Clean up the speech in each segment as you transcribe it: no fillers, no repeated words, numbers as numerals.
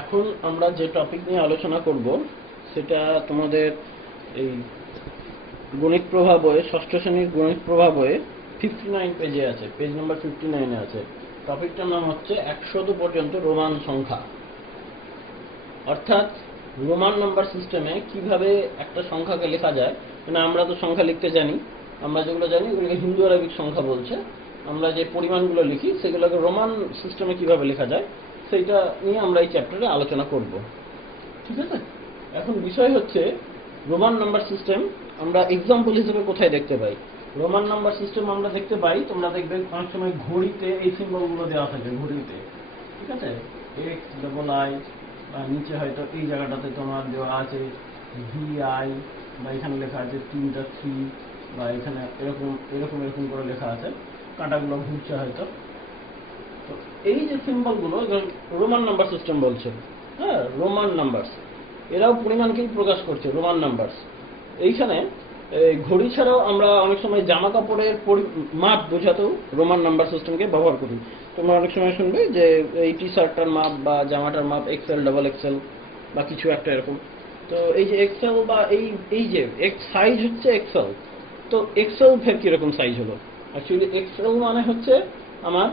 এখন আমরা যে টপিক নিয়ে আলোচনা করব সেটা তোমাদের এই গণিত প্রভা বইয়ে, ষষ্ঠ শ্রেণীর গণিত প্রভা বইয়ে 59 পেজে আছে, পেজ নাম্বার 59-এ আছে। টপিকটার নাম হচ্ছে 100 পর্যন্ত রোমান সংখ্যা। অর্থাৎ রোমান নাম্বার সিস্টেমে কিভাবে একটা সংখ্যাকে লেখা যায়। মানে আমরা তো সংখ্যা লিখতে জানি, আমরা যেগুলো জানি ওগুলোকে হিন্দু আরবিক সংখ্যা বলছে। আমরা যে পরিমাণগুলো লিখি সেগুলোকে রোমান সিস্টেমে কিভাবে লেখা যায় সেইটা নিয়ে আমরা এই চ্যাপ্টারে আলোচনা করব। ঠিক আছে, এখন বিষয় হচ্ছে রোমান নাম্বার সিস্টেম আমরা এক্সাম্পল হিসেবে কোথায় দেখতে পাই। রোমান নাম্বার সিস্টেম আমরা দেখতে পাই, তোমরা দেখবে অনেক সময় ঘড়িতে এই সিম্বলগুলো দেওয়া থাকে ঘড়িতে। ঠিক আছে, এক্স ডবল আই, বা নিচে হয়তো এই জায়গাটাতে তোমার দেওয়া আছে ভিআই, বা এখানে লেখা আছে 3টা 3, বা এখানে এরকম এরকম এরকম করে লেখা আছে, কাঁটাগুলো ঘুরছে হয়তো। তো এই যে সিম্বলগুলো রোমান নাম্বার সিস্টেম বলছে। হ্যাঁ, রোমান নাম্বারস এরাও পরিমাণকেই প্রকাশ করছে, রোমান নাম্বারস। এইখানে ঘড়ি ছাড়াও আমরা অনেক সময় জামা কাপড়ের মাপ বোঝাতেও রোমান নাম্বার সিস্টেমকে ব্যবহার করি। তোমরা অনেক সময় শুনবে যে এই টি শার্টটার মাপ বা জামাটার মাপ এক্সেল, ডাবল এক্সেল বা কিছু একটা এরকম। তো এই যে এক্সেল বা এই যে সাইজ হচ্ছে এক্সেল, তো এক্সেল ফের কিরকম সাইজ হলো? অ্যাকচুয়ালি এক্সেল মানে হচ্ছে আমার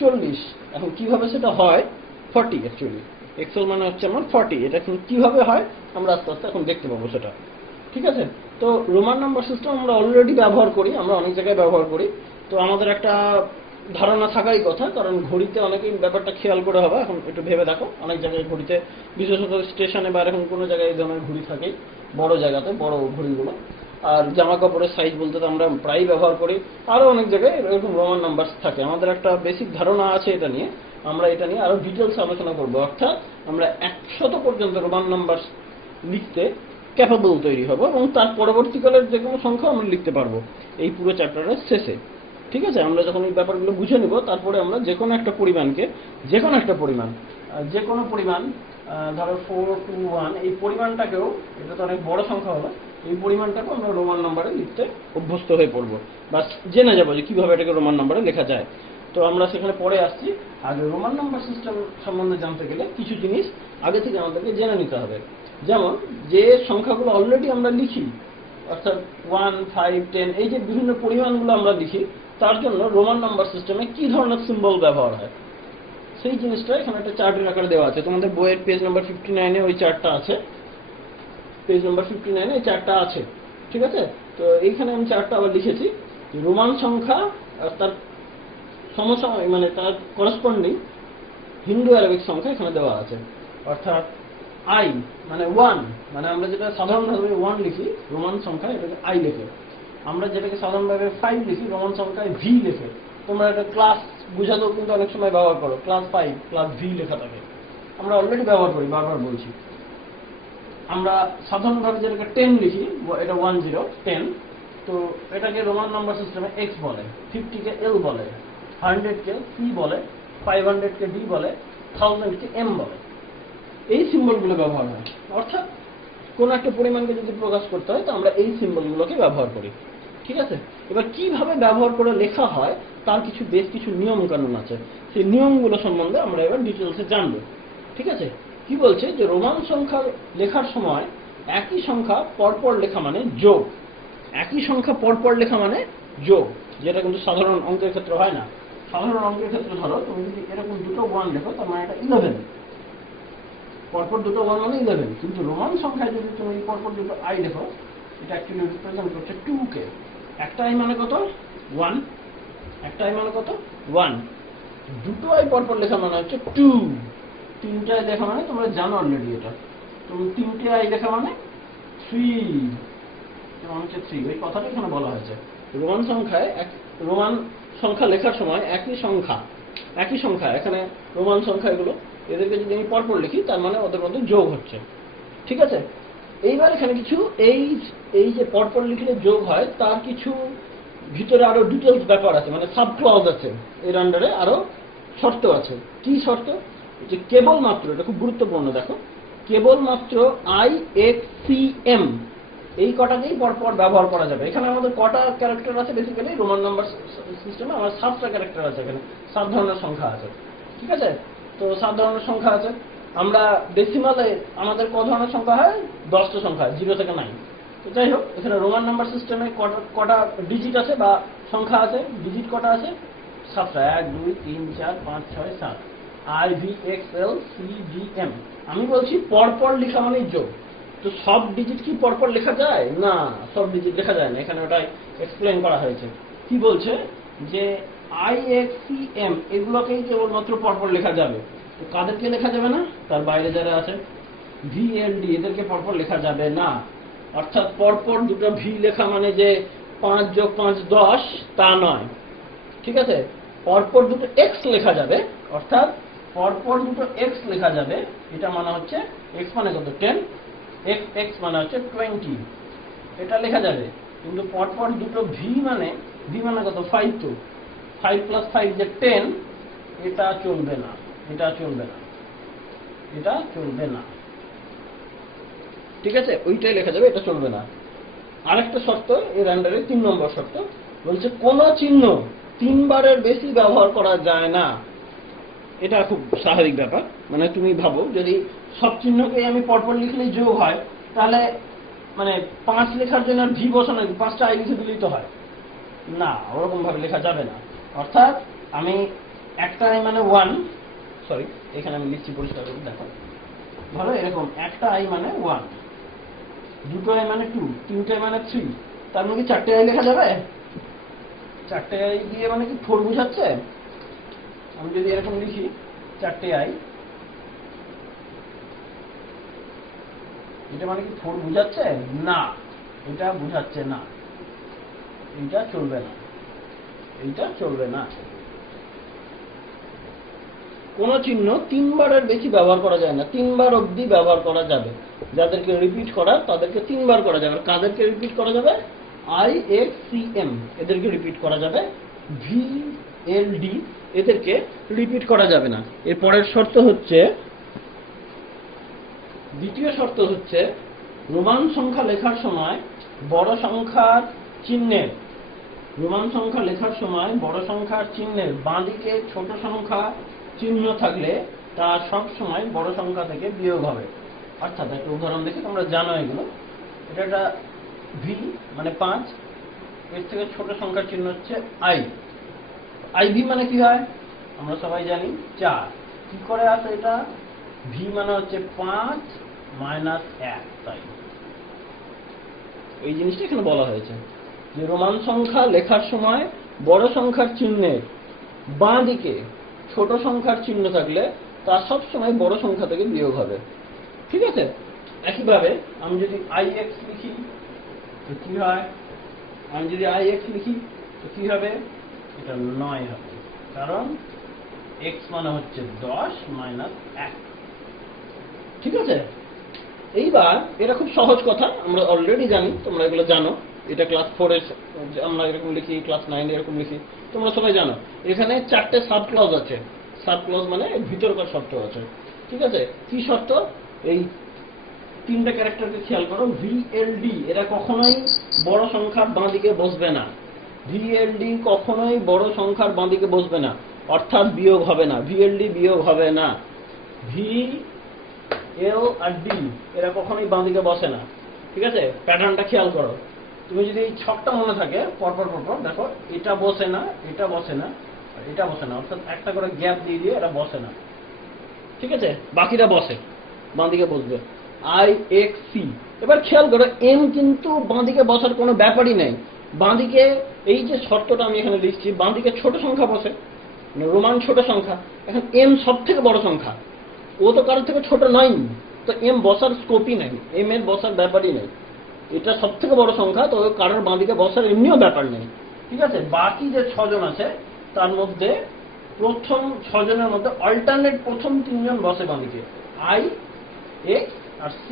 40। এখন কিভাবে সেটা হয় 40, অ্যাকচুয়ালি এক্সেল মানে হচ্ছে আমার 40। এটা এখন কিভাবে হয় আমরা আস্তে আস্তে এখন দেখতে পাবো সেটা। ঠিক আছে, তো রোমান নাম্বার সিস্টেম আমরা অলরেডি ব্যবহার করি, আমরা অনেক জায়গায় ব্যবহার করি। তো আমাদের একটা ধারণা থাকাই কথা, কারণ ঘড়িতে অনেকেই ব্যাপারটা খেয়াল করে হবে। এখন একটু ভেবে দেখো, অনেক জায়গায় ঘড়িতে, বিশেষত স্টেশনে বা এরকম কোনো জায়গায় এই ধরনের ঘড়ি থাকে, বড় জায়গাতে বড় ঘড়িগুলো। আর জামা কাপড়ের সাইজ বলতে তো আমরা প্রায়ই ব্যবহার করি। আরও অনেক জায়গায় এরকম রোমান নাম্বার থাকে। আমাদের একটা বেসিক ধারণা আছে এটা নিয়ে, আমরা এটা নিয়ে আরো ডিটেলস আলোচনা করবো। অর্থাৎ আমরা 100 পর্যন্ত রোমান নাম্বার লিখতে ক্যাপাবল তৈরি হবো, এবং তার পরবর্তীকালের যে কোনো সংখ্যা আমরা লিখতে পারবো এই পুরো চ্যাপ্টারের শেষে। ঠিক আছে, আমরা যখন এই ব্যাপারগুলো বুঝে নিব, তারপরে আমরা যে কোনো একটা পরিমাণকে, যে কোনো একটা পরিমাণ, যে কোনো পরিমাণ, ধরো 4 2 1, এই পরিমাণটাকেও, এটা তো অনেক বড় সংখ্যা হলো, এই পরিমাণটাকেও আমরা রোমান নাম্বারে লিখতে অভ্যস্ত হয়ে পড়বো, বা জেনে যাবো যে কিভাবে এটাকে রোমান নাম্বারে লেখা যায়। তো আমরা সেখানে পরে আসছি। আগে রোমান নাম্বার সিস্টেম সম্বন্ধে জানতে গেলে কিছু জিনিস আগে থেকে আমাদেরকে জেনে নিতে হবে। যেমন যে সংখ্যাগুলো অলরেডি আমরা লিখি, অর্থাৎ 1 5 10, এই যে বিভিন্ন পরিমাণগুলো আমরা লিখি, তার জন্য রোমান নাম্বার সিস্টেমে কি ধরনের সিম্বল ব্যবহার হয় সেই জিনিসটা এখানে একটা চার্টের আকারে দেওয়া আছে। তোমাদের বইয়ের পেজ নাম্বার 59-এ ওই চার্টটা আছে, পেজ নাম্বার 59-এ এই চার্টটা আছে। ঠিক আছে, তো এইখানে আমি চার্টটা আবার লিখেছি। রোমান সংখ্যা আর তার সমসাময়িক, মানে তার করসপন্ডিং হিন্দু আরবিক সংখ্যা এখানে দেওয়া আছে। অর্থাৎ আই মানে 1, মানে আমরা যেটা সাধারণভাবে 1 লিখি রোমান সংখ্যা, এটাকে আই লেখে। আমরা যেটাকে সাধারণভাবে 5 লিখি রোমান সংখ্যায় ভি লেখে। তোমরা এটা ক্লাস বুঝাতেও কিন্তু অনেক সময় ব্যবহার করো, ক্লাস 5 ক্লাস ভি লেখা থাকে, আমরা অলরেডি ব্যবহার করি, বারবার বলছি। আমরা সাধারণভাবে যেটাকে 10 লিখি, এটা 10 10, তো এটাকে রোমান নাম্বার সিস্টেমে এক্স বলে, 50-কে এল বলে, 100-কে সি বলে, 500-কে ডি বলে, 1000-কে এম বলে। এই সিম্বলগুলো ব্যবহার হয়। অর্থাৎ কোন একটা পরিমাণকে যদি প্রকাশ করতে হয় তো আমরা এই সিম্বলগুলোকে ব্যবহার করি। ঠিক আছে, এবার কিভাবে ব্যবহার করে লেখা হয় তার বেশ কিছু নিয়ম কানুন আছে। সেই নিয়মগুলো সম্বন্ধে আমরা এবার ডিটেলসে জানবো। ঠিক আছে, কি বলছে যে রোমান সংখ্যা লেখার সময় একই সংখ্যা পরপর লেখা মানে যোগ। একই সংখ্যা পরপর লেখা মানে যোগ, যেটা কিন্তু সাধারণ অঙ্কের ক্ষেত্রে হয় না। সাধারণ অঙ্কের ক্ষেত্রে ধরো তুমি যদি এরকম দুটো 1 লেখো, তার মানে এটা 11, পরপর দুটো 1 মানে 11। কিন্তু রোমান সংখ্যায় যদি তুমি পরপর দুটো আই লেখো, এটা অ্যাকচুয়ালি রিপ্রেজেন্ট করছে 2-কে। একটা আই মানে কত? 1। একটা আই মানে কত? 1। দুটো আই পরপর লেখা মানে হচ্ছে 2। তিনটে আই লেখা মানে তোমরা জানো অলরেডি এটা। তুমি তিনটে আই লেখা মানে 3, হচ্ছে 3, ওই কথাটা এখানে বলা হয়েছে। রোমান সংখ্যায় রোমান সংখ্যা লেখার সময় একই সংখ্যা এখানে রোমান সংখ্যা এগুলো, এদেরকে যদি আমি পরপর লিখি তার মানে ওদের মধ্যে যোগ হচ্ছে। ঠিক আছে, এইবার এখানে কিছু এই যে পরপর লিখলে যোগ হয় তার কিছু ভিতরে আরো ডিটেলস ব্যাপার আছে, মানে সাব ক্লজ আছে, এর আন্ডারে আরো শর্ত আছে। কি শর্ত? যে কেবলমাত্র, এটা খুব গুরুত্বপূর্ণ, দেখো, কেবলমাত্র আই এক্স সি এম এই কটাকেই পরপর ব্যবহার করা যাবে। এখানে আমাদের কটা ক্যারেক্টার আছে? বেসিক্যালি রোমান নাম্বার সিস্টেমে আমার 7টা ক্যারেক্টার আছে, এখানে 7 ধরনের সংখ্যা আছে। ঠিক আছে, তো 7 ধরনের সংখ্যা আছে। আমরা ডেসিমালে আমাদের ক ধরনের সংখ্যা হয়? 10টা সংখ্যা, 0 থেকে 9। তো যাই হোক, এখানে রোমান নাম্বার সিস্টেমে কটা ডিজিট আছে বা সংখ্যা আছে? ডিজিট কটা আছে? 7টা। 1 2 3 4 5 6 7। I V X L C D M। আমি বলছি পরপর লেখা মানে যোগ। তো সব ডিজিট কি পরপর লেখা যায়? না, সব ডিজিট লেখা যায় না। এখানে ওটাই এক্সপ্লেইন করা হয়েছে। কি বলছে যে I X C M এগুলোকেই কেবলমাত্র পরপর লেখা যাবে। তো কাদেরকে লেখা যাবে না? তার বাইরে যারা আছে V L D এদেরকে পরপর লেখা যাবে না। অর্থাৎ পরপর দুটো V লেখা মানে যে 5 যোগ 5 10 তা নয়। ঠিক আছে, পরপর দুটো x লেখা যাবে, অর্থাৎ পরপর দুটো x লেখা যাবে। এটা মানে হচ্ছে x মানে কত? 10, x মানে হচ্ছে 20, এটা লেখা যাবে। কিন্তু পরপর দুটো v মানে কত? 5। তো 5 + 5 যে 10, এটা চলবে না, এটা চলবে না, এটা চলবে না। ঠিক আছে, ওইটাই লেখা যাবে, এটা চলবে না। আরেকটা শর্ত এর আন্ডারে 3 নম্বর শর্ত বলছে কোন চিহ্ন 3 বারের বেশি ব্যবহার করা যায় না। এটা খুব স্বাভাবিক ব্যাপার। মানে তুমি ভাবো যদি সব চিহ্নকে আমি পরপর লিখলেই যোগ হয়, তাহলে মানে 5 লেখার জন্য আর ভি বসানো, 5টা আই লিখে দিলেই তো হয় না, ওরকম ভাবে লেখা যাবে না। অর্থাৎ আমি একটা আই মানে 1, সরি এখানে আমি লিখছি পরিষ্কার করে দেখো ভালো, এরকম একটা আই মানে 1, দুটো আই মানে 2, তিনটে আই মানে 3, তার মানে কি 4টে আই লেখা যাবে? 4টে আই দিয়ে মানে কি 4 বোঝাচ্ছে? আমি যদি এরকম লিখি 4টে আই, এটা মানে কি 4 বোঝাচ্ছে? না, এটা বোঝাচ্ছে না, এইটা চলবে না, এইটা চলবে না। কোন চিহ্ন 3 বারের বেশি ব্যবহার করা যায় না। 3 বার অবধি ব্যবহার করা যাবে। যাদেরকে রিপিট করা তাদেরকে 3 বার করা যাবে। কাদেরকে রিপিট করা যাবে? I X C M এদেরকে রিপিট করা যাবে। V L D এদেরকে রিপিট করা যাবে না। এর পরের শর্ত হচ্ছে, দ্বিতীয় শর্ত হচ্ছে রোমান সংখ্যা লেখার সময় বড় সংখ্যার চিহ্নের, রোমান সংখ্যা লেখার সময় বড় সংখ্যার চিহ্নের বাঁদিকে ছোট সংখ্যা চিহ্ন থাকলে তা সব সময় বড় সংখ্যা থেকে বিয়োগ হবে। অর্থাৎ একটা উদাহরণ দেখে তোমরা জানো এগুলো। এটা একটা ভি মানে 5, এর থেকে ছোট সংখ্যার চিহ্ন হচ্ছে আই। আই ভি মানে কি হয় আমরা সবাই জানি 4। কি করে আসে এটা? ভি মানে হচ্ছে 5 মাইনাস 1, তাই এই জিনিসটা এখানে বলা হয়েছে যে রোমান সংখ্যা লেখার সময় বড় সংখ্যার চিহ্নের বাঁ দিকে ছোট সংখ্যার চিহ্ন থাকলে তা সব সময় বড় সংখ্যা থেকে বিয়োগ হবে। ঠিক আছে, একইভাবে আমি যদি IX লিখি তো কি হয়? আমি যদি IX লিখি তো কি হবে? এটা 9 হবে, কারণ x মানে হচ্ছে 10 মাইনাস 1। ঠিক আছে, এইবার এটা খুব সহজ কথা, আমরা অলরেডি জানি, তোমরা এগুলো জানো। এটা ক্লাস 4 এ আমরা এরকম লিখি, ক্লাস 9 এরকম লিখি, তোমরা সবাই জানো। এখানে 4টে সাব ক্লজ আছে। সাব ক্লজ মানে ভিতরকার শর্ত আছে। ঠিক আছে, কি শর্ত? এই 3টা ক্যারেক্টারকে খেয়াল করো। VLD এরা কখনোই বড় সংখ্যার বাঁ দিকে বসবে না। VLD কখনোই বড় সংখ্যার বাঁ দিকে বসবে না, অর্থাৎ বিয়োগ হবে না। VLD বিয়োগ হবে না। VL আর D এরা কখনোই বাঁ দিকে বসে না। ঠিক আছে, প্যাটার্নটা খেয়াল করো। তুমি যদি এই ছকটা মনে থাকে পরপর পরপর দেখো, এটা বসে না, এটা বসে না, এটা বসে না, অর্থাৎ একটা করে গ্যাপ দিয়ে দিয়ে এরা বসে না। ঠিক আছে, বাকিরা বসে, বাঁ দিকে বসবে। IX C এবার খেয়াল করো, M কিন্তু বাঁ দিকে বসার কোনো ব্যাপারই নেই। বাঁ দিকে এই যে শর্তটা আমি এখানে লিখছি, বাঁ দিকে ছোট সংখ্যা বসে, রোমান ছোট সংখ্যা। এখন M সব থেকে বড় সংখ্যা, ও তো কারোর থেকে ছোট নয়, তো M বসার স্কোপই নেই, M এর বসার ব্যাপারই নেই। এটা সব থেকে বড় সংখ্যা, তো কারোর বাঁ দিকে বসার এমনিও ব্যাপার নেই। ঠিক আছে, বাকি যে 6 জন আছে তার মধ্যে প্রথম 6 জনের মধ্যে অল্টারনেট প্রথম 3 জন বসে বাঁ দিকে, I X আর C।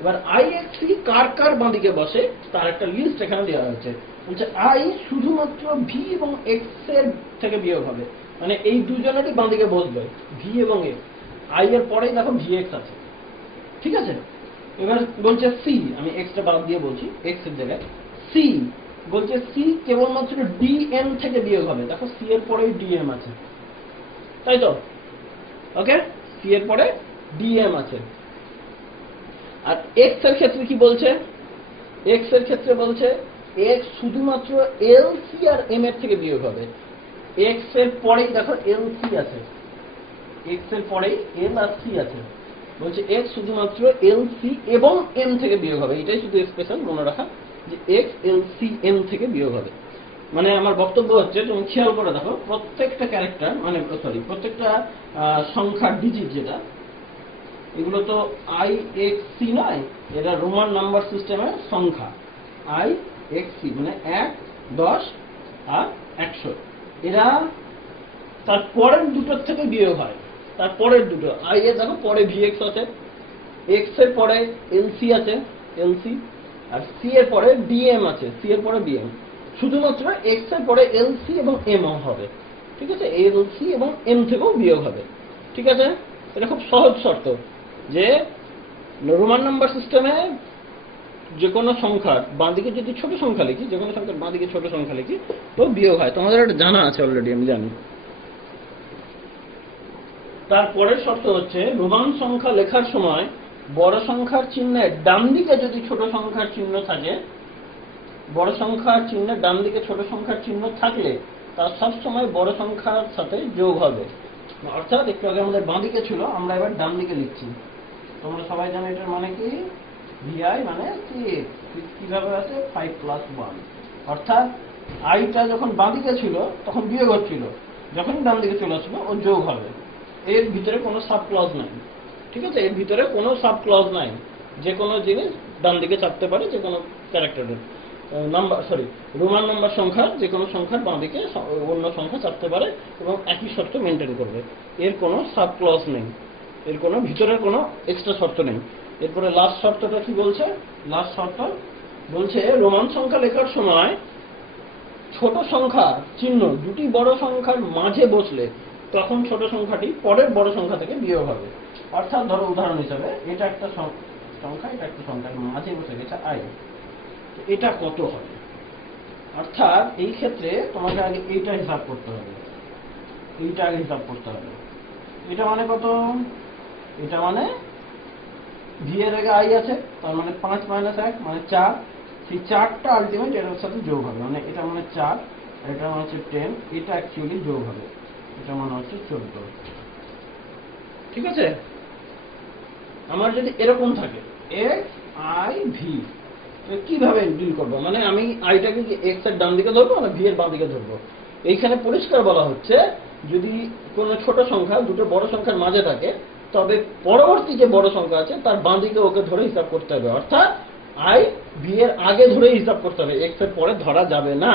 এবার IX C কার কার বাঁ দিকে বসে তার একটা লিস্ট এখানে দেওয়া হয়েছে। বলছে I শুধুমাত্র V এবং X এর থেকে বিয়োগ হবে, মানে এই দুজনেরই বাঁ দিকে বসবে, V এবং X। I এর পরেই দেখো VX আছে। ঠিক আছে, এবার বলছে C, আমি X টা বাদ দিয়ে বলছি, X এর জায়গায় C বলছে C কেবলমাত্র DN থেকে বিয়োগ হবে। দেখো C এর পরেই DM আছে, তাই তো? ওকে, C এর পরে ডিএম আছে। আর এক্স এর ক্ষেত্রে কি বলছে? এক্স এর ক্ষেত্রে বলছে এক্স শুধুমাত্র এল সি আর এম এর থেকে বিয়োগ হবে। এক্স এর পরেই দেখো এল সি আছে, এক্স এর পরেই এল আর সি আছে, বলছে এক্স শুধুমাত্র এল সি এবং এম থেকে বিয়োগ হবে। এটাই শুধু স্পেশাল মনে রাখা যে এক্স এল সি এম থেকে বিয়োগ হবে। মানে আমার বক্তব্য হচ্ছে তুমি খেয়াল করে দেখো প্রত্যেকটা ক্যারেক্টার মানে সরি প্রত্যেকটা সংখ্যার ডিজিট যেটা, এগুলো তো আই এক্স সি নয়, এটা রোমান নাম্বার সিস্টেমের সংখ্যা। আই এক্স সি মানে 1, 10 আর 100। এরা তার পরের দুটোর থেকে বিয়োগ হয়, তার পরের দুটো। আই এর দেখো পরে ভিএক্স আছে, এক্স এর পরে এলসি আছে, এলসি, আর সি এর পরে ডিএম আছে, সি এর পরে ডিএম। শুধুমাত্র এক্স এর পরে এলসি এবং এম হবে, ঠিক আছে? এলসি এবং এম থেকেও বিয়োগ হবে, ঠিক আছে? এটা খুব সহজ শর্ত যে রোমান নাম্বার সিস্টেমে যে কোনো সংখ্যার বাঁদিকে যদি ছোট সংখ্যা লিখি, যে কোনো সংখ্যার বাঁদিকে ছোট সংখ্যা লিখি তো বিয়োগ হয়। তোমাদের এটা জানা আছে অলরেডি, আমি জানি। তারপরের শর্ত হচ্ছে রোমান সংখ্যা লেখার সময় বড় সংখ্যার চিহ্নের ডান দিকে যদি ছোট সংখ্যার চিহ্ন থাকে, বড় সংখ্যার চিহ্নের ডান দিকে ছোট সংখ্যার চিহ্ন থাকলে তা সবসময় বড় সংখ্যার সাথে যোগ হবে। অর্থাৎ একটু আগে আমাদের বাঁ দিকে ছিল, আমরা এবার ডান দিকে লিখছি। তোমরা সবাই জানো এটার মানে কি? ভিআই মানে কি কিভাবে আছে 5 + 1। অর্থাৎ আইটা যখন বাঁ দিকে ছিল তখন বিয়োগ হচ্ছিল, যখন ডান দিকে চলে আসবে ও যোগ হবে। এর ভিতরে কোনো সাব ক্লজ নাই, ঠিক আছে? এর ভিতরে কোনো সাব ক্লজ নাই। যে কোনো জিনিস ডান দিকে চাপতে পারে, যে কোনো ক্যারেক্টারের নাম্বার সরি রোমান নাম্বার সংখ্যার যে কোনো সংখ্যার বাঁ দিকে অন্য সংখ্যা চাপতে পারে এবং একই শর্ত মেনটেন করবে। এর কোনো সাব ক্লজ নেই, এর কোনো ভিতরের কোনো এক্সট্রা শর্ত নেই। এরপরে লাস্ট শর্তটা কি বলছে? লাস্ট শর্ত বলছে রোমান সংখ্যা লেখার সময় ছোট সংখ্যা চিহ্ন দুটি বড় সংখ্যার মাঝে বসলে তখন ছোট সংখ্যাটি পরের বড় সংখ্যা থেকে বিয়োগ হবে। অর্থাৎ ধরো উদাহরণ হিসাবে এটা একটা সংখ্যা, এটা একটা সংখ্যার মাঝে বসে গেছে আই, এটা কত হবে? অর্থাৎ এই ক্ষেত্রে তোমাকে আগে এইটা হিসাব করতে হবে, এইটা আগে হিসাব করতে হবে। এটা মানে কত? এটা মানে ভি এর আগে আই আছে, তার মানে 5 - 1 মানে 4। সেই 4টা আলটিমেট এর সাথে যোগ হবে, মানে এটা মানে 4 আর এটা মানে হচ্ছে 10। এটা অ্যাকচুয়ালি যোগ হবে, এটা মানে হচ্ছে 14, ঠিক আছে? আমার যদি এরকম থাকে এক্স আই ভি, কিভাবে ডিল করবো? মানে আমি আইটাকে কি এক্স এর ডান দিকে ধরবো না ভি এর বাঁ দিকে ধরবো? এইখানে পরিষ্কার বলা হচ্ছে যদি কোনো ছোট সংখ্যা দুটো বড় সংখ্যার মাঝে থাকে তবে পরবর্তী যে বড় সংখ্যা আছে তার বাঁ দিকে ওকে ধরে হিসাব করতে হবে। অর্থাৎ আই ভি এর আগে ধরে হিসাব করতে হবে, এক্স এর পরে ধরা যাবে না।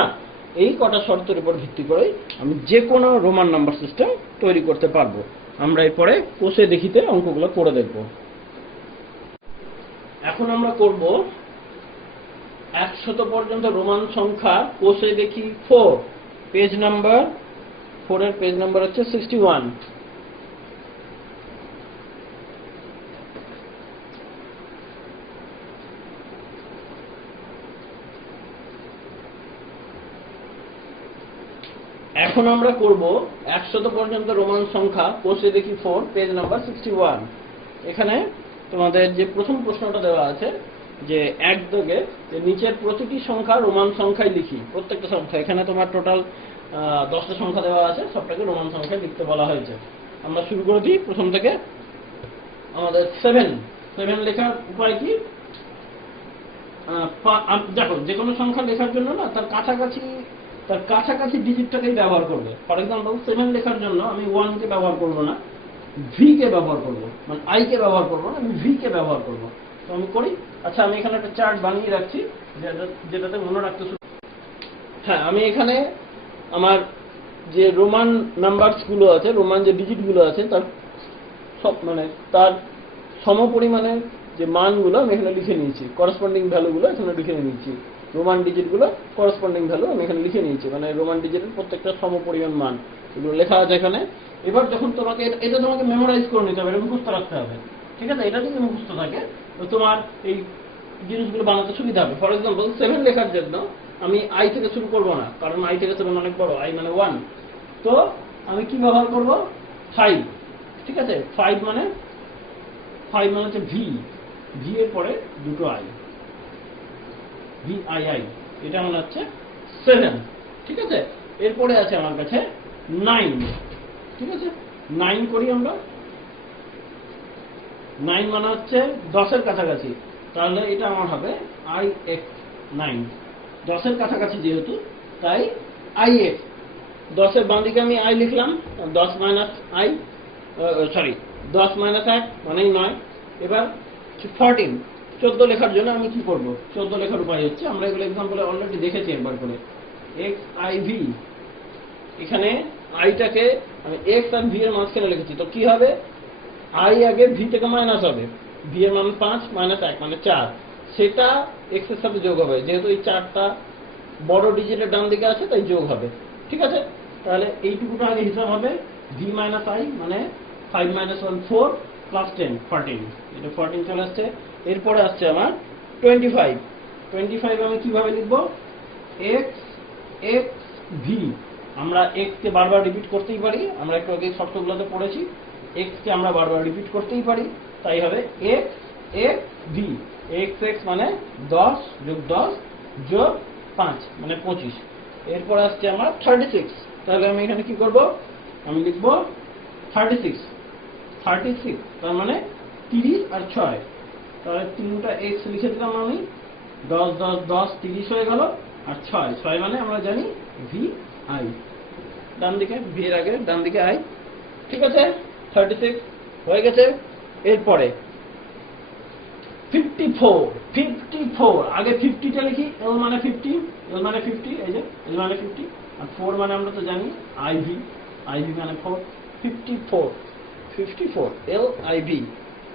এই কটা শর্তের উপর ভিত্তি করে আমি যে কোনো রোমান নাম্বার সিস্টেম তৈরি করতে পারবো। আমরা এরপরে কোষে দেখিতে অঙ্কগুলো করে দেখব। এখন আমরা করব 100 পর্যন্ত রোমান সংখ্যা কোষে দেখি 4, পেজ নাম্বার 4 এর পেজ নাম্বার হচ্ছে 61। এখন আমরা করব 100 পর্যন্ত রোমান সংখ্যা কোষে দেখি 4, পেজ নাম্বার 61। এখানে তোমাদের যে প্রথম প্রশ্নটা দেওয়া আছে যে এক দাগে যে নিচের প্রতিটি সংখ্যা রোমান সংখ্যায় লিখি, প্রত্যেকটা সংখ্যা। এখানে তোমার টোটাল 10টা সংখ্যা দেওয়া আছে, সবটাকে রোমান সংখ্যায় লিখতে বলা হয়েছে। আমরা শুরু করে দিই প্রথম থেকে। আমাদের 7 লেখার উপায় কি? দেখো যে কোনো সংখ্যা লেখার জন্য না তার কাছাকাছি ডিজিটটাকেই ব্যবহার করবে। ফর এক্সাম্পল 7 লেখার জন্য আমি 1 কে ব্যবহার করবো না, ভি কে ব্যবহার করবো, মানে আই কে ব্যবহার করবো না, আমি ভি কে ব্যবহার করবো। তো আমি করি, আচ্ছা আমি এখানে একটা চার্ট বানিয়ে রাখছি যেটাতে মনে রাখতে। হ্যাঁ, আমি এখানে আমার যে রোমান নাম্বারস গুলো আছে, রোমান যে ডিজিট গুলো আছে তার সব মানে তার সমপরিমাণের যে মানগুলো আমি এখানে লিখে নিয়েছি, করসপন্ডিং ভ্যালুগুলো এখানে লিখে নিয়েছি। রোমান ডিজিটগুলো করসপন্ডিং ভ্যালু আমি এখানে লিখে নিয়েছি, মানে রোমান ডিজিটের প্রত্যেকটা সমপরিমাণ মান এগুলো লেখা আছে এখানে। এবার যখন তোমাকে এটা তোমাকে মেমোরাইজ করে নিতে হবে, এটা মুখস্থ রাখতে হবে, ঠিক আছে? এটা যদি মুখস্থ থাকে তো তোমার এই জিনিসগুলো বানাতে সুবিধা হবে। ফর এক্সাম্পল 7 লেখার জন্য আমি আই থেকে শুরু করবো না, কারণ আই থেকে 7 অনেক বড়, আই মানে 1। তো আমি কি ব্যবহার করব? 5, ঠিক আছে? 5 মানে 5 মানে হচ্ছে ভি, ভি এর পরে দুটো আই, ভি আই আই, এটা মানে হচ্ছে 7। ঠিক আছে, এরপরে আছে আমার কাছে 9। ঠিক আছে, 9 করি আমরা। 9 মানে হচ্ছে 10-এর কাছাকাছি, তাহলে এটা আমার হবে আই এক্স 9। 10-এর কাছাকাছি যেহেতু, তাই আই এক্স। 10-এর বাঁ দিকে আমি আই লিখলাম, 10 মাইনাস আই, সরি 10 মাইনাস 1 মানেই 9। এবার 14, 14 লেখার জন্য আমি কি করব? 14 লেখার উপায় হচ্ছে, আমরা এগুলো এক্সাম্পলে অলরেডি দেখেছি একবার করে, এক্স আই ভি। এখানে আইটাকে আমি এক্স আর ভি এর মাঝখানে লিখেছি, তো কি হবে? আই আগে ভি থেকে মাইনাস হবে, ভি এর মান 5 মাইনাস 1 মানে 4, সেটা এক্স এর সাথে যোগ হবে, যেহেতু এই 4টা বড় ডিজিটের ডান দিকে আছে তাই যোগ হবে। ঠিক আছে, তাহলে এইটুকুটা আগে হিসাব হবে, ভি মাইনাস আই মানে 5 মাইনাস 1 4 প্লাস 10 14, এটা 14 চলে আসছে। এরপরে আসছে আমার 25। 25 আমি কিভাবে লিখব? X x V. আমরা এক্স কে বারবার রিপিট করতেই পারি, আমরা একটু আগে শর্তগুলোতে পড়েছি, এক্স কে আমরা বারবার রিপিট করতেই পারি, তাই হবে x x V. X x মানে 10 যোগ 10 যোগ 5 মানে 25। এরপর আসছে আমার 36, তাহলে আমি এখানে কি করব? আমি লিখব 36, 36 তার মানে 30 আর 6, তাহলে 3টা এক্স লিখে দিলাম আমি, 10 10 10 30 হয়ে গেল, আর 6 6 মানে আমরা জানি ভি আই, ডান দিকে ভি এর আগে ডান দিকে আই। ঠিক আছে, 36 হয়ে গেছে। এরপরে 54, 54 আগে 50টা লিখি, এল মানে 50, এল মানে 50, এই যে এল মানে 50, আর 4 মানে আমরা তো জানি আইভি, আইভি মানে 4, 54 54 এল আইভি।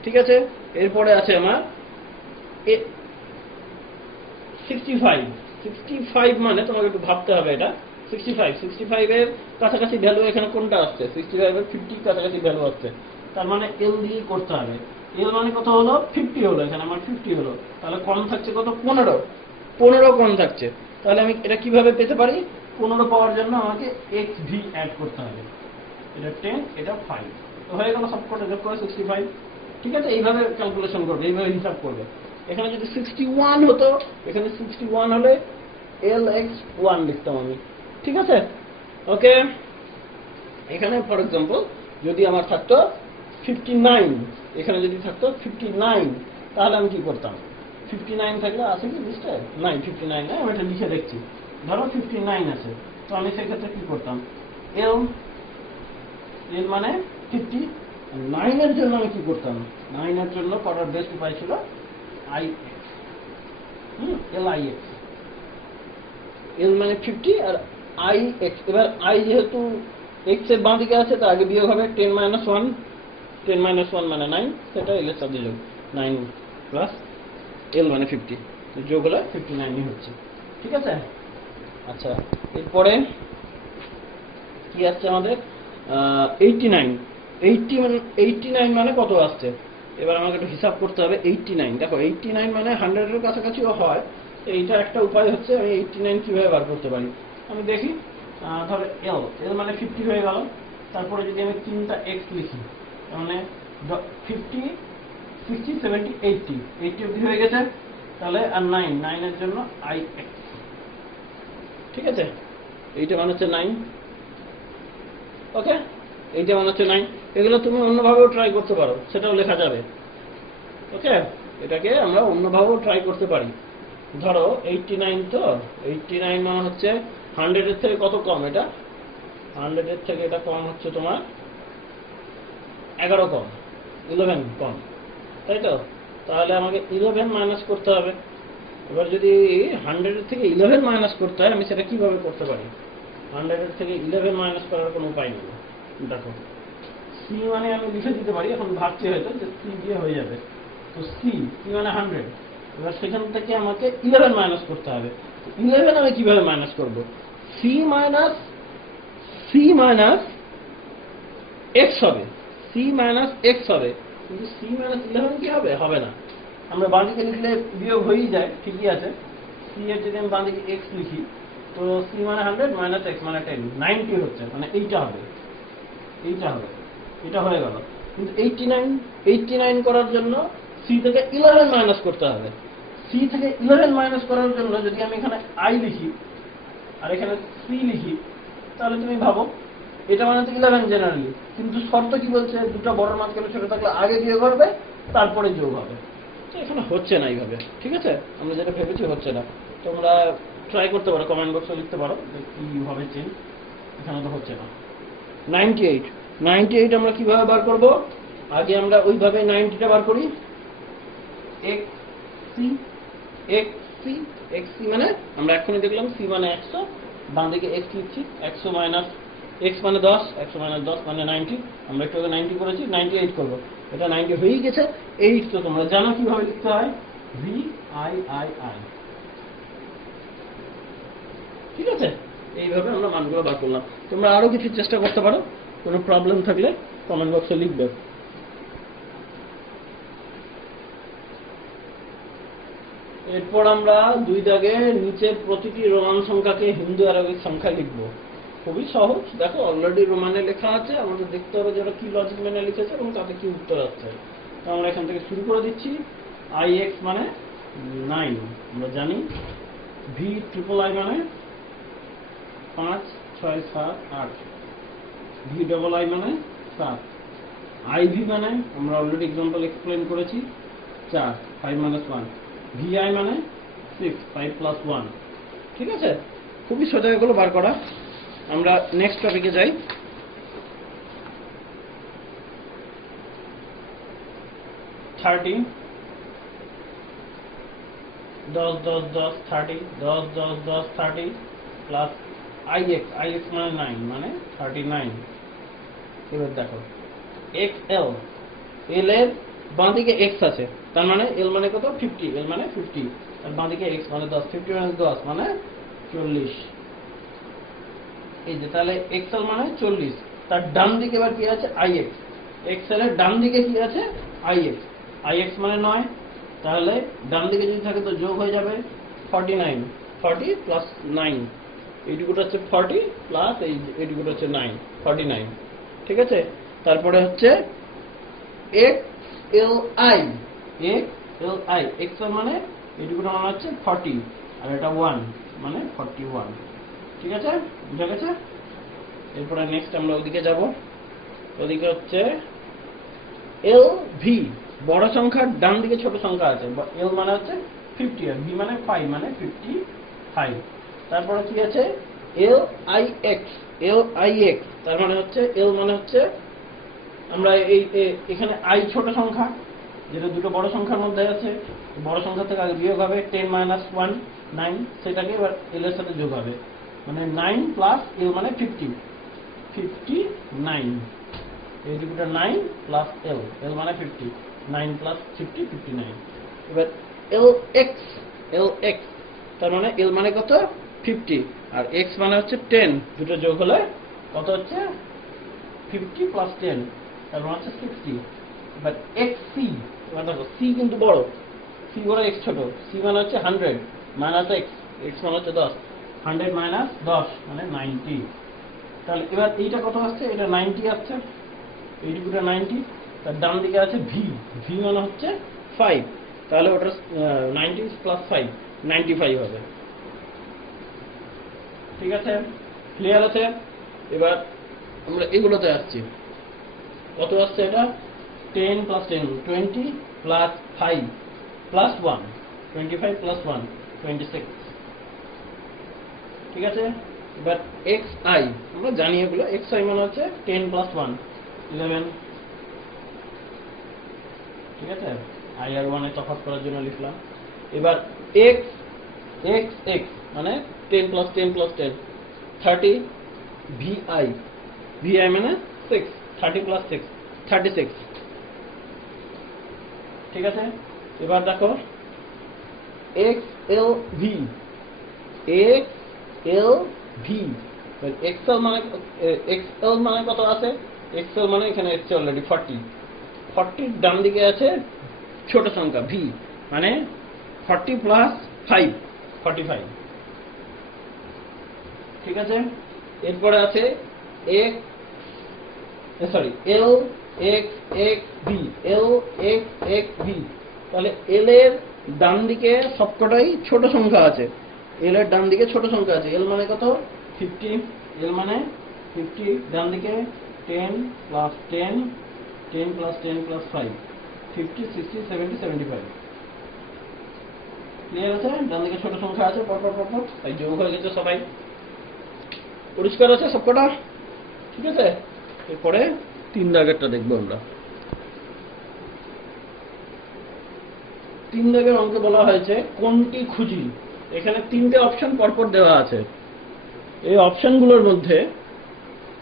ঠিক আছে, এরপরে আছে আমার 65। 65 মানে তোমাকে একটু ভাবতে হবে, এটা 65, 65 এর কাছাকাছি ভ্যালু এখানে কোনটা আসছে? 65 এর 50 কাছাকাছি ভ্যালু আসছে, তার মানে এল দিয়ে করতে হবে। এল মানে কত হলো? 50 হলো, এখানে আমার 50 হলো, তাহলে কম থাকছে কত? 15, 15 কম থাকছে। তাহলে আমি এটা কিভাবে পেতে পারি? 15 পাওয়ার জন্য আমাকে এক্স ভি অ্যাড করতে হবে, এটা 10 এটা 5, তো হয়ে গেল সবকটা যোগ করে 65। ঠিক আছে, এইভাবে ক্যালকুলেশন করবে, এইভাবে হিসাব করবে। এখানে যদি 61 হতো, এখানে 61 হলে এল এক্স 1 লিখতাম আমি। ঠিক আছে, ওকে। এখানে ফর এক্সাম্পল যদি আমার থাকতো 59, এখানে যদি থাকতো 59, তাহলে আমি কি করতাম? 59 থাকলে আছে কি লিস্টে? নাই, 59 নাই, আমি এটা লিখে দেখছি। ধরো 59 আছে, তো আমি সেক্ষেত্রে কি করতাম? এল, এল মানে 50, 9 এর জন্য আমি কি করতাম? 9 এর জন্য করার বেস্ট উপায় ছিল I X, L I X. L মানে 50 আর আই এক্স। এবার আই যেহেতু এক্স এর বাঁ দিকে আছে, তার আগে বিয়োগ হবে 10 মাইনাস 1, 10 মাইনাস 1 মানে 9, সেটা এল এর সাথে যোগ, 9 প্লাস এল মানে 50, যোগ হলে 59ই হচ্ছে। ঠিক আছে, আচ্ছা। এরপরে কি আসছে আমাদের? 89। 89 মানে কত আসছে? এবার আমাকে একটু হিসাব করতে হবে। 89, দেখো 89 মানে 100 এর কাছাকাছিও হয়, এইটা একটা উপায় হচ্ছে আমি 89 কিভাবে বার করতে পারি। আমি দেখি, ধরো এল, এল মানে 50 হয়ে গেল, তারপরে যদি আমি 3টা এক্স লিখি, মানে 50 60 70 80 80 অবধি হয়ে গেছে, তাহলে আর 9, 9 এর জন্য আই এক্স। ঠিক আছে, এইটা মানে হচ্ছে 9, ওকে, এইটা মানে হচ্ছে 9। এগুলো তুমি অন্যভাবেও ট্রাই করতে পারো, সেটাও লেখা যাবে। ওকে, এটাকে আমরা অন্যভাবেও ট্রাই করতে পারি। ধরো 89, তো 89 মানে হচ্ছে 100 এর থেকে কত কম? এটা 100 এর থেকে এটা কম হচ্ছে তোমার 11 কম, 11 কম, তাই তো? তাহলে আমাকে 11 মাইনাস করতে হবে। এবার যদি 100 এর থেকে 11 মাইনাস করতে হয়, আমি সেটা কিভাবে করতে পারি? 100 এর থেকে 11 মাইনাস করার কোনো উপায় নেই। দেখো, সি মানে আমি লিখে দিতে পারি, এখন ভাবছি হয়তো যে সি দিয়ে হয়ে যাবে, তো সি মানে 100। এবার সেখান থেকে আমাকে 11 মাইনাস করতে হবে। 11 আমি কিভাবে মাইনাস করব? সি মাইনাস এক্স হবে, সি মাইনাস এক্স হবে, কিন্তু সি মাইনাস 11 কি হবে? হবে না। আমরা বাঁদিকে লিখলে বিয়োগ হয়েই যায়, ঠিকই আছে। সি এর যদি আমি বাঁদিকে এক্স লিখি, তো সি মানে 100 মাইনাস এক্স মানে 10, 90 হচ্ছে, মানে এইটা হবে, এইটা হবে, এটা হয়ে গেল। কিন্তু 89 করার জন্য সি থেকে 11 মাইনাস করতে হবে। সি থেকে 11 মাইনাস করার জন্য যদি আমি এখানে আই লিখি আর এখানে সি লিখি, তাহলে তুমি ভাবো এটা মানে তো 11 জেনারেলি, কিন্তু শর্ত কি বলছে, দুটো বড় মাঝখানে ছোট থাকলে আগে বিয়োগ হবে তারপরে যোগ হবে। তো এখানে হচ্ছে না এইভাবে, ঠিক আছে, আমরা যেটা ভেবেছি হচ্ছে না। তোমরা ট্রাই করতে পারো, কমেন্ট বক্সে লিখতে পারো যে কিভাবে চেঞ্জ, এখানে তো হচ্ছে না। 98 আমরা কিভাবে বার করব? আগে আমরা ওইভাবে 90টা বার করি। xc মানে আমরা এখনই দেখলাম c মানে 100, বাঁ দিকে x লিখছি, 100 মাইনাস x মানে 10, 100 মাইনাস 10 মানে 90। আমরা একটু আগে 90 করেছি, 98 করব। এটা 90 হয়েই গেছে। 8 তো তোমরা জানো কিভাবে লিখতে হয়, VIII। ঠিক আছে, এইভাবে আমরা মানগুলো বার করলাম। তোমরা আরো কিছু চেষ্টা করতে পারো, কোনো প্রবলেম থাকলে কমেন্ট বক্সে লিখবে। এরপর আমরা 2 দাগে নিচের প্রতিটি রোমান সংখ্যাকে হিন্দু আরবিক সংখ্যা লিখব। খুবই সহজ, দেখো অলরেডি রোমানে লেখা আছে, আমাদের দেখতে হবে যে ওরা কি লজিক মেনে লিখেছে এবং তাতে কি উত্তর আসছে। তো আমরা এখান থেকে শুরু করে দিচ্ছি। IX মানে 9 আমরা জানি, VIII মানে 5, 6, 7, 8, VII মানে 7, IV মানে আমরা অলরেডি এক্সাম্পল এক্সপ্লেন করেছি 4, 5 minus 1, VI মানে 6, 5 plus 1। ঠিক আছে, খুবই সোজা এগুলো বার করা। আমরা নেক্সট টপিকে যাই। 30, 10, 10, 10, 30, 10, 10, 10, 30 প্লাস IX মানে 9 মানে 39। এবার দেখো XL, L এর বাঁ দিকে x আছে, তার মানে L মানে কত, 50, L মানে 50, আর বাঁ দিকে x মানে 10, 50 minus 10 মানে 40। এই যে তাহলে XL মানে 40, তার ডান দিকে এবার কি আছে, IX। XL এর ডান দিকে কি আছে, IX মানে 9, তাহলে ডান দিকে যদি থাকে তো যোগ হয়ে যাবে 49, 40 প্লাস 9, এইটুকুটা হচ্ছে 40 প্লাস এইটুকুটা হচ্ছে 9, 49। ঠিক আছে, তারপরে হচ্ছে XLI, XL মানে এইটুকুটা মানে হচ্ছে 40 আর এটা 1 মানে 41। ঠিক আছে, বুঝা গেছে। এরপরে নেক্সট আমরা ওদিকে যাব, ওদিকে হচ্ছে LV, বড় সংখ্যার ডান দিকে ছোট সংখ্যা আছে, L মানে হচ্ছে 50 আর V মানে 5 মানে 55। তারপরে কি আছে LIX, তার মানে হচ্ছে L মানে হচ্ছে আমরা এখানে I ছোট সংখ্যা, যেটা দুটো বড় সংখ্যার মধ্যে আছে, বড় সংখ্যা থেকে আগে বিয়োগ হবে 10 minus 1, 9, সেটাকে এবার L এর সাথে যোগ হবে, মানে 9 প্লাস L মানে 50, 59। এইটুকুটা 9 প্লাস L মানে 50, 9 প্লাস 50, 59। এবার LX, তার মানে L মানে কত, 50 আর X মানে হচ্ছে 10, দুটো যোগ হলে কত হচ্ছে 50 প্লাস 10, তার মানে হচ্ছে 60। এবার XC, এবার দেখো C কিন্তু বড়, C বড় X ছোট, C মানে হচ্ছে 100 মাইনাস X মানে হচ্ছে 10, 100 মাইনাস 10 মানে 90। তাহলে এবার এইটা কত আসছে, এটা 90 আসছে, এইটুকুটা 90, তার ডান দিকে আছে V মানে হচ্ছে 5, তাহলে ওটা 90 প্লাস 5 95 হবে। ঠিক আছে, ক্লিয়ার আছে। এবার আমরা এগুলোতে আসছি, কত আসছে এটা, 10 প্লাস 10 20 প্লাস 5 প্লাস 1 25 প্লাস 1 26। ঠিক আছে, এবার XI আমরা জানি এগুলো, XI মানে হচ্ছে 10 প্লাস 1 11। ঠিক আছে, I আর 1 এ তফাৎ করার জন্য লিখলাম। এবার XX মানে 10 প্লাস 10 প্লাস 10 30, VI মানে 6, 30 প্লাস 6 36। ঠিক আছে, এবার দেখো XLV, XL মানে কত আছে, XL মানে এখানে এসছে অলরেডি 40 ডান দিকে আছে ছোট সংখ্যা V মানে 40 প্লাস 5 45। ঠিক আছে, এরপরে আছে LV, x x V, L X x V. তাহলে এল এর ডান দিকে সবকটাই ছোট সংখ্যা আছে, এল এর ডান দিকে ছোট সংখ্যা আছে। এল মানে কত? 50, এল মানে 50, ডান দিকে 10 প্লাস 10, 10 প্লাস 10 প্লাস 5, 50, 60, 70, 75। ক্লিয়ার আছে? ডান দিকে ছোট সংখ্যা আছে, পর পর পর পর, তাই যোগ হয়ে গেছে সবাই। পরিষ্কার আছে সবকটা? ঠিক আছে, এরপরে 3 দাগেরটা দেখবো আমরা। 3 দাগের অঙ্কে বলা হয়েছে কোনটি খুঁজি। এখানে 3টে অপশন পরপর দেওয়া আছে। এই অপশনগুলোর মধ্যে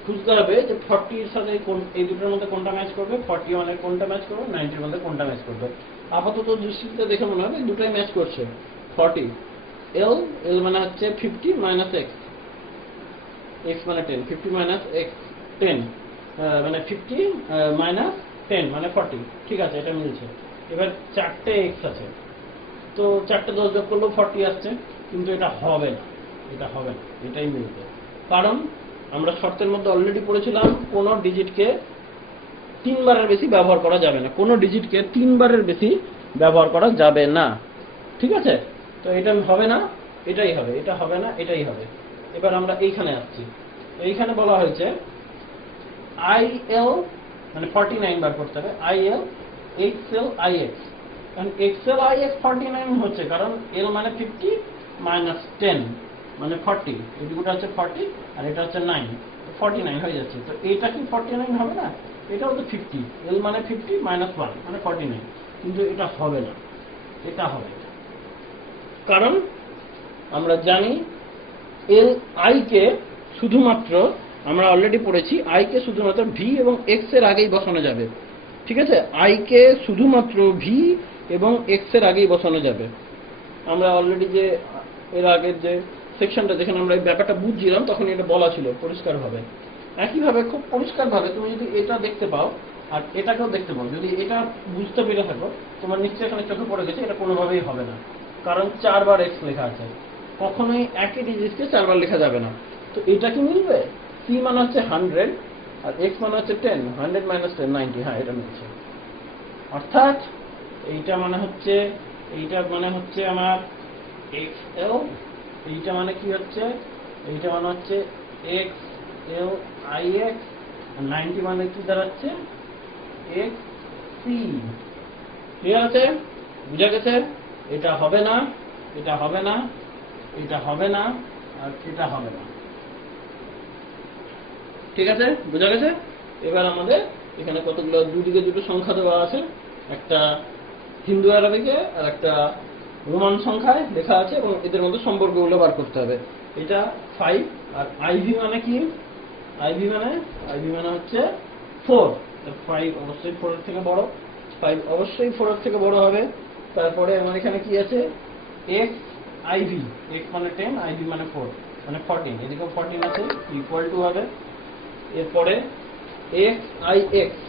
খুঁজতে হবে যে 40 এর সাথে এই দুটোর মধ্যে কোনটা ম্যাচ করবে, 41 এর কোনটা ম্যাচ করবে, 90 এর মধ্যে কোনটা ম্যাচ করবে। আপাতত দৃষ্টিতে দেখে মনে হবে দুটোই ম্যাচ করছে। 40, এল, এল মানে হচ্ছে 50 মাইনাস এক্স, এক্স মানে 10, 50 মাইনাস এক্স 10 মানে 50 মাইনাস 10 মানে 40। ঠিক আছে, এটা মিলছে। এবার 4টে এক্স আছে, তো 4টে 10 যোগ করলেও 40 আসছে, কিন্তু এটা হবে না, এটা হবে না, এটাই মিলবে। কারণ আমরা শর্তের মধ্যে অলরেডি পড়েছিলাম কোনো ডিজিটকে 3 বারের বেশি ব্যবহার করা যাবে না, কোনো ডিজিটকে 3 বারের বেশি ব্যবহার করা যাবে না। ঠিক আছে, তো এটা হবে না, এটাই হবে, এটা হবে না, এটাই হবে। এবার আমরা এইখানে আসছি। এইখানে বলা হয়েছে আই এল মানে 49 বার করতে হবে, I L X L I x. কারণ এক্স এল আই এক্স 49 হচ্ছে, কারণ এল মানে 50 মাইনাস 10 মানে 40, এই দুটো হচ্ছে 40 আর এটা হচ্ছে 9, 49 হয়ে যাচ্ছে। তো এটা কি 49 হবে না? এটাও তো 50, এল মানে 50 মাইনাস 1 মানে 49, কিন্তু এটা হবে না, এটা হবে। কারণ আমরা জানি এল আই কে শুধুমাত্র, আমরা অলরেডি পড়েছি, আই কে শুধুমাত্র ভি এবং এক্স এর আগেই বসানো যাবে। ঠিক আছে, আই কে শুধুমাত্র ভি এবং এক্স এর আগেই বসানো যাবে। আমরা অলরেডি যে এর আগের যে সেকশনটা যেখানে আমরা এই ব্যাপারটা বুঝছিলাম তখন এটা বলা ছিল পরিষ্কারভাবে। একইভাবে খুব পরিষ্কারভাবে তুমি যদি এটা দেখতে পাও আর এটাকেও দেখতে পাও, যদি এটা বুঝতে পেরে থাকো, তোমার নিশ্চয়ই এখানে চোখে পড়ে গেছে এটা কোনোভাবেই হবে না, কারণ 4 বার এক্স লেখা আছে, কখনোই একই ডিজিটকে 4 বার লেখা যাবে না। তো এটা কি মিলবে? সি মানে হচ্ছে 100 আর এক্স মানে হচ্ছে 10, 100 মাইনাস 10 90, হ্যাঁ এটা মিলছে। অর্থাৎ এইটা মানে হচ্ছে আমার এক্স এল, এইটা মানে কি হচ্ছে, এইটা মানে হচ্ছে এক্স এল আই এক্স, 90 মানে কি দাঁড়াচ্ছে এক্স সি। ক্লিয়ার আছে? বুঝা গেছে? এটা হবে না, এটা হবে না, এটা হবে না, আর এটা হবে না। ঠিক আছে, বুঝা গেছে? এবার আমাদের এখানে কতগুলো দুদিকে দুটো সংখ্যা দেওয়া আছে, একটা হিন্দু আরবিকে আর একটা রোমান সংখ্যায় লেখা আছে, এবং এদের মধ্যে সম্পর্কগুলো বার করতে হবে। এটা 5 আর আইভি মানে কি? আইভি মানে হচ্ছে 4। 5 অবশ্যই 4 এর থেকে বড়, 5 অবশ্যই 4 এর থেকে বড় হবে। তারপরে আমার এখানে কি আছে, এক্স আইভি, এক্স মানে 10, আইভি মানে 4 মানে 14, এদিকেও 14 আছে, ইকুয়াল টু হবে। এরপরে এক্স আই এক্স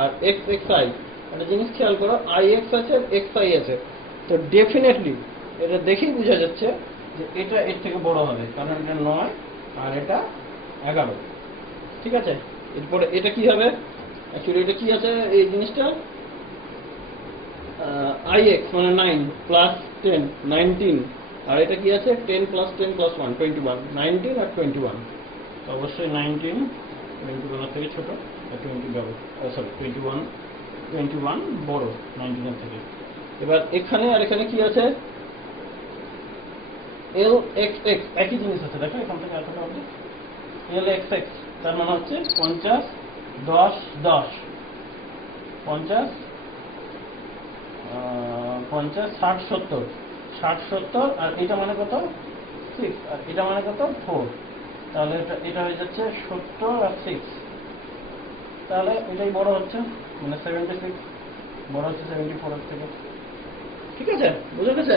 আর এক্স এক্স আই, একটা জিনিস খেয়াল করো, আই এক্স আছে এক্স আই আছে, তো ডেফিনেটলি এটা দেখেই বোঝা যাচ্ছে যে এটা এর থেকে বড় হবে, কারণ এটা 9 আর এটা 11। ঠিক আছে, এরপরে এটা কি হবে, অ্যাকচুয়ালি এটা কি আছে এই জিনিসটা, আই এক্স মানে 9 প্লাস 10 19, আর এটা কি আছে 10 প্লাস 10 প্লাস 1 21, 19 আর 21, তো অবশ্যই 19 21 এর থেকে ছোট, 21 বড় 19 এর থেকে। এবার এখানে আর এখানে কি আছে, এল এক্স এক্স, একই জিনিস আছে, দেখো এখান থেকে এতটা অবধি এল এক্স এক্স, তার মানে হচ্ছে 50 10 10, 50 50 60 70, 60 70, আর এটা মানে কত 6, আর এটা মানে কত 4, তাহলে এটা হয়ে যাচ্ছে 70 আর 6, তাহলে এটাই বড় হচ্ছে, মানে 76 বড় হচ্ছে 74 এর থেকে। ঠিক আছে, বুঝে গেছে?